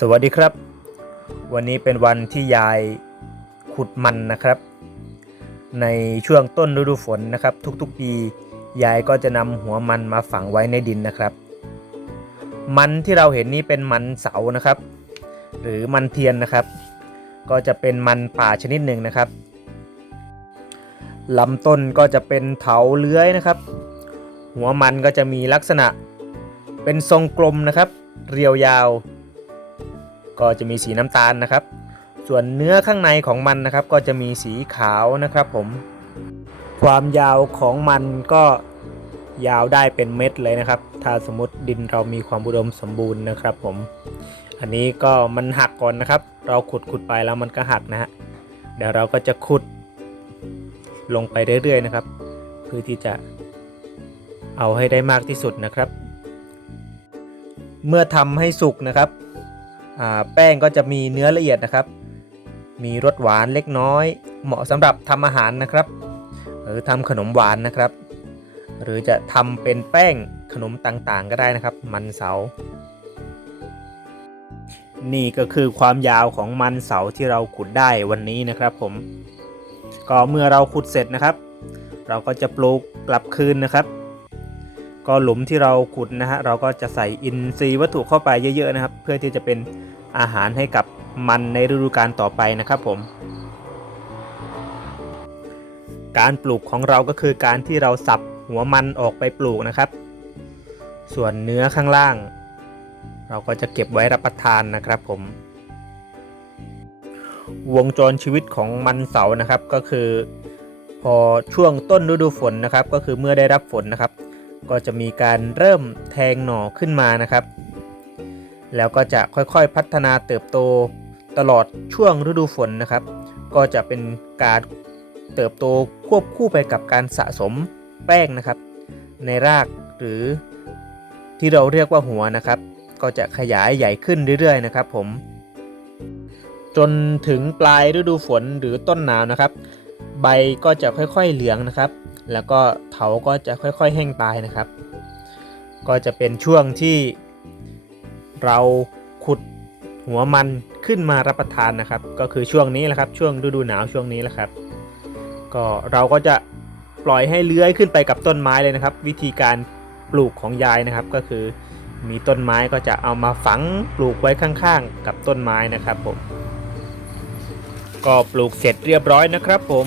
สวัสดีครับ วันนี้เป็นวันที่ยายขุดมันนะครับ ในช่วงต้นฤดูฝนนะครับ ทุกๆปียายก็จะนำหัวมันมาฝังไว้ในดินนะครับ มันที่เราเห็นนี้เป็นมันเสานะครับ หรือมันเทียนนะครับ ก็จะเป็นมันป่าชนิดหนึ่งนะครับลำต้นก็จะเป็นเถาเลื้อยนะครับ หัวมันก็จะมีลักษณะเป็นทรงกลมนะครับ เรียวยาว ก็จะมีสีน้ำตาลนะครับ ส่วนเนื้อข้างในของมันนะครับ ก็จะมีสีขาวนะครับผม ความยาวของมันก็ยาวได้เป็นเม็ดเลยนะครับ ถ้าสมมติดินเรามีความอุดมสมบูรณ์นะครับผม อันนี้ก็มันหักก่อนนะครับ เราขุดขุดไปแล้วมันก็หักนะฮะ เดี๋ยวเราก็จะขุดลงไปเรื่อยๆนะครับ เพื่อที่จะเอาให้ได้มากที่สุดนะครับ เมื่อทำให้สุกนะครับ แป้งก็จะมีเนื้อละเอียดนะครับ มีรสหวานเล็กน้อย เหมาะสำหรับทำอาหารนะครับ หรือทำขนมหวานนะครับ หรือจะทำเป็นแป้งขนมต่างๆ ก็ได้นะครับ มันเสา นี่ก็คือความยาวของมันเสาที่เราขุดได้วันนี้นะครับผม ก็เมื่อเราขุดเสร็จนะครับ เราก็จะปลูกกลับคืนนะครับ ก็หลุมที่เราขุดนะฮะเราก็จะใส่อินทรีย์วัตถุเข้าไปเยอะๆนะครับ เพื่อที่จะเป็นอาหารให้กับมันในฤดูกาลต่อไปนะครับผม การปลูกของเราก็คือการที่เราสับหัวมันออกไปปลูกนะครับ ส่วนเนื้อข้างล่าง เราก็จะเก็บไว้รับประทานนะครับผม วงจรชีวิตของมันเสานะครับก็คือ พอช่วงต้นฤดูฝนนะครับ ก็คือเมื่อได้รับฝนนะครับ ก็จะมีการเริ่มแทงหน่อขึ้นมานะครับ แล้วก็จะค่อยๆพัฒนาเติบโตตลอดช่วงฤดูฝนนะครับ ก็จะเป็นการเติบโตควบคู่ไปกับการสะสมแป้งนะครับ ในรากหรือที่เราเรียกว่าหัวนะครับ ก็จะขยายใหญ่ขึ้นเรื่อยๆนะครับ ผม จนถึงปลายฤดูฝนหรือต้นหนาวนะครับ ใบก็จะค่อยๆเหลืองนะครับ แล้วก็เถาก็จะค่อยๆแห้งตายนะครับ ก็จะเป็นช่วงที่เราขุดหัวมันขึ้นมารับประทานนะครับ ก็คือช่วงนี้แหละครับ ช่วงฤดูหนาวช่วงนี้แหละครับ ก็เราก็จะปล่อยให้เลื้อยขึ้นไปกับต้นไม้เลยนะครับ วิธีการปลูกของยายนะครับก็คือมีต้นไม้ก็จะเอามาฝังปลูกไว้ข้างๆ กับต้นไม้นะครับผม ก็ปลูกเสร็จเรียบร้อยนะครับผม